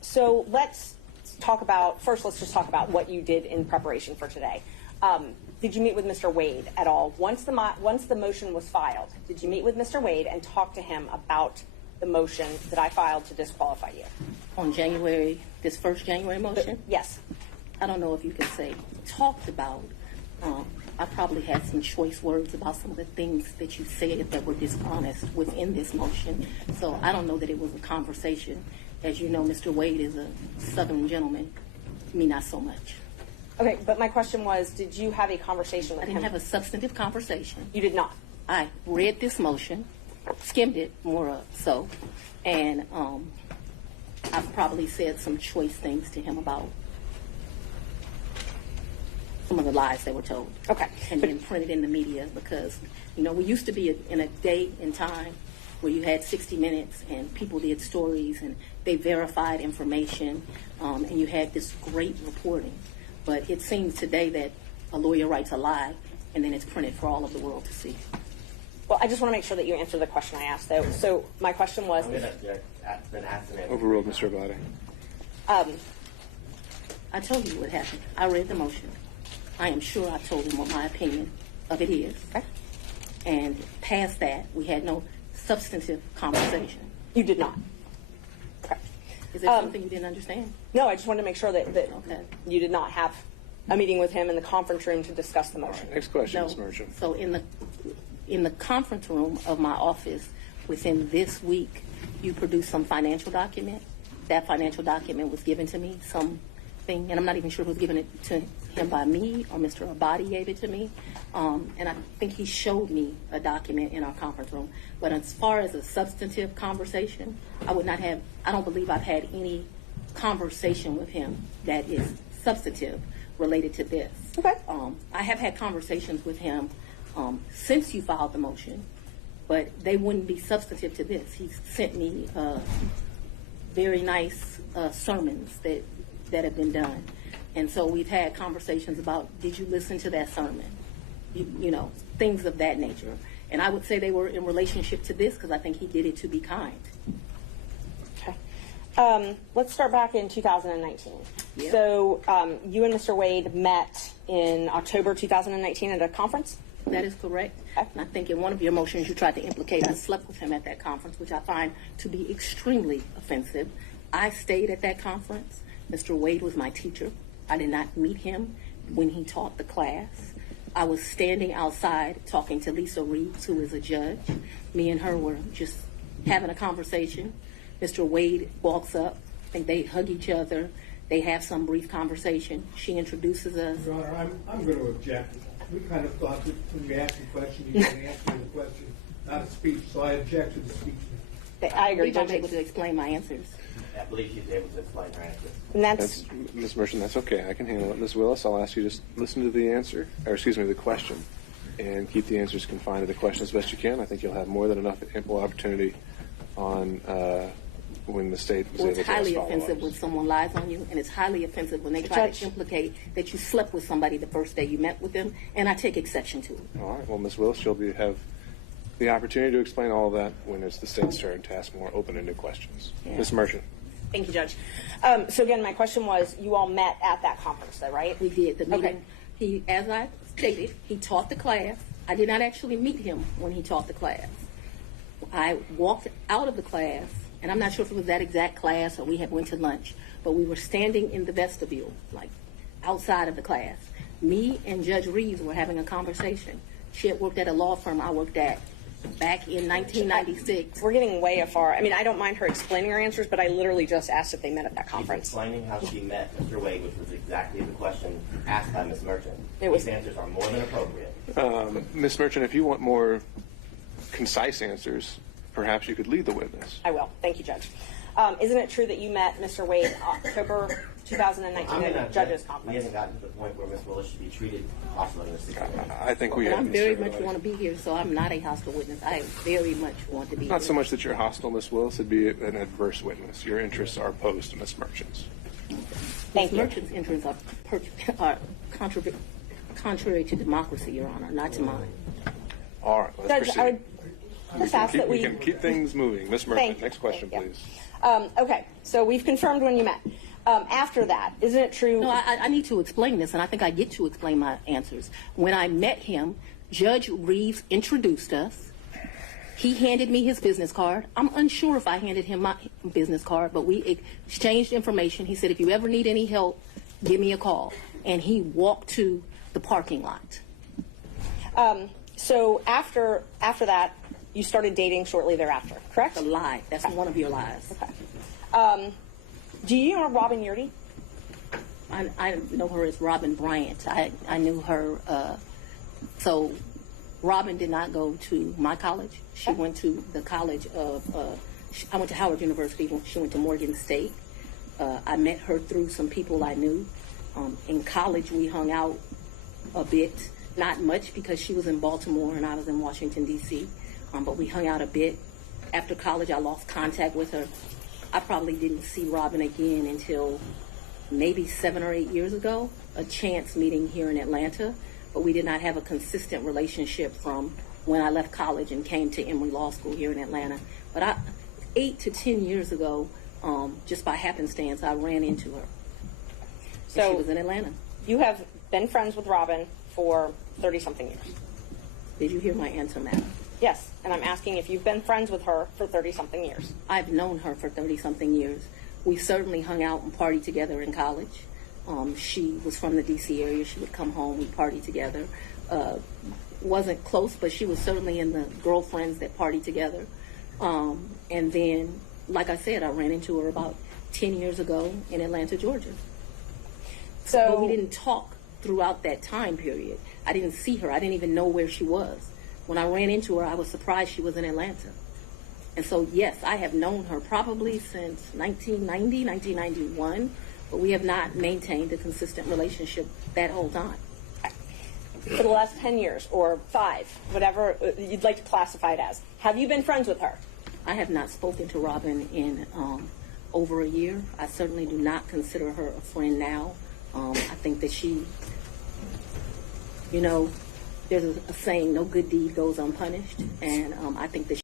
So let's talk about, first let's just talk about what you did in preparation for today. Did you meet with Mr. Wade at all? Once the motion was filed, did you meet with Mr. Wade and talk to him about the motion that I filed to disqualify you? On January, this first January motion? Yes. I don't know if you can say talked about. I probably had some choice words about some of the things that you said that were dishonest within this motion. So I don't know that it was a conversation. As you know, Mr. Wade is a Southern gentleman. Me, not so much. Okay, but my question was, did you have a conversation with him? I didn't have a substantive conversation. You did not? I read this motion, skimmed it more so, and I've probably said some choice things to him about some of the lies that were told. Okay. And then printed in the media because, you know, we used to be in a day and time where you had 60 Minutes and people did stories and they verified information and you had this great reporting. But it seems today that a lawyer writes a lie and then it's printed for all of the world to see. Well, I just want to make sure that you answer the question I asked, though. So my question was... I'm going to been asked and Overruled, Mr. Abadi. I told you what happened. I read the motion. I am sure I told him what my opinion of it is. Okay. And past that, we had no substantive conversation. You did not? Okay. Is there something you didn't understand? No, I just wanted to make sure that Okay. you did not have a meeting with him in the conference room to discuss the motion. Next question, No. Ms. Merchant. So in the conference room of my office within this week, you produced some financial document. That financial document was given to me, something, and I'm not even sure who was giving it to him by me or Mr. Abadi gave it to me. And I think he showed me a document in our conference room. But as far as a substantive conversation, I don't believe I've had any conversation with him that is substantive related to this. Okay. I have had conversations with him since you filed the motion, but they wouldn't be substantive to this. He sent me very nice sermons that have been done. And so we've had conversations about, did you listen to that sermon? You know, things of that nature. And I would say they were in relationship to this because I think he did it to be kind. Okay. Let's start back in 2019. Yeah. So you and Mr. Wade met in October 2019 at a conference? That is correct. Okay. And I think in one of your motions you tried to implicate I slept with him at that conference, which I find to be extremely offensive. I stayed at that conference. Mr. Wade was my teacher. I did not meet him when he taught the class. I was standing outside talking to Lisa Reeves, who is a judge. Me and her were just having a conversation. Mr. Wade walks up. I think they hug each other. They have some brief conversation. She introduces us. Your Honor, I'm going to object. We kind of thought that when you asked the question, you didn't answer the question, not a speech, so I object to the speech. I agree, I believe I'm Judge. able to explain my answers. I believe she's able to explain her answer. And That's Ms. Merchant. That's okay. I can handle it. Ms. Willis, I'll ask you to just listen to the answer, or excuse me, the question, and keep the answers confined to the question as best you can. I think you'll have more than enough ample opportunity on when the state was Well, able it's to ask highly follow-ups. offensive when someone lies on you, and it's highly offensive when they try Judge. to implicate that you slept with somebody the first day you met with them, and I take exception to it. All right. Well, Ms. Willis, you'll have the opportunity to explain all of that when it's the state's turn to ask more open-ended questions. Yeah. Ms. Merchant. Thank you, Judge. So again, my question was, you all met at that conference, though, right? We did the meeting. Okay. He, as I stated, he taught the class. I did not actually meet him when he taught the class. I walked out of the class, and I'm not sure if it was that exact class or we had went to lunch, but we were standing in the vestibule, like outside of the class. Me and Judge Reeves were having a conversation. She had worked at a law firm I worked at back in 1996. We're getting way afar. I mean, I don't mind her explaining her answers, but I literally just asked if they met at that She's conference. explaining how she met Mr. Wade, which was exactly the question asked by Ms. Merchant. These answers are more than appropriate. Ms. Merchant, if you want more concise answers, perhaps you could lead the witness. I will. Thank you, Judge. Isn't it true that you met Mr. Wade October 2019 at a judges We conference? haven't gotten to the point where Ms. Willis should be treated hostile in this situation. I think we And have. I'm Mr. very much Abadi. want to be here, so I'm not a hostile witness. I very much want to be Not here. so much that you're hostile, Ms. Willis. It'd be an adverse witness. Your interests are opposed to Ms. Merchant's. Thank you. Merchant's interests are contrary to democracy, Your Honor, not to mine. All right, let's Judge, proceed. I would just ask that we we... can keep things moving. Ms. Thank Merchant, you. next question, Yeah. please. Okay, so we've confirmed when you met. After that, isn't it true? No, I need to explain this, and I think I get to explain my answers. When I met him, Judge Reeves introduced us. He handed me his business card. I'm unsure if I handed him my business card, but we exchanged information. He said, if you ever need any help, give me a call. And he walked to the parking lot. So after that, you started dating shortly thereafter, correct? A lie. That's one of your lies. Okay. Do you know Robin Yurdy? I know her as Robin Bryant. I knew her. So Robin did not go to my college. She went to the college of, I went to Howard University. She went to Morgan State. I met her through some people I knew. In college, we hung out a bit. Not much because she was in Baltimore and I was in Washington, D.C. But we hung out a bit. After college, I lost contact with her. I probably didn't see Robin again until maybe 7 or 8 years ago, a chance meeting here in Atlanta, but we did not have a consistent relationship from when I left college and came to Emory Law School here in Atlanta. But 8 to 10 years ago, just by happenstance, I ran into her. So she was in Atlanta. You have been friends with Robin for 30-something years. Did you hear my answer, madam? Yes, and I'm asking if you've been friends with her for 30-something years. I've known her for 30-something years. We certainly hung out and partied together in college. She was from the D.C. area. She would come home, we'd party together. Wasn't close, but she was certainly in the girlfriends that partied together. And then, like I said, I ran into her about 10 years ago in Atlanta, Georgia. But we didn't talk throughout that time period. I didn't see her. I didn't even know where she was. When I ran into her, I was surprised she was in Atlanta. And so, yes, I have known her probably since 1990, 1991, but we have not maintained a consistent relationship that whole time. For the last 10 years or 5, whatever you'd like to classify it as, have you been friends with her? I have not spoken to Robin in over a year. I certainly do not consider her a friend now. I think that she, there's a saying, no good deed goes unpunished, and I think that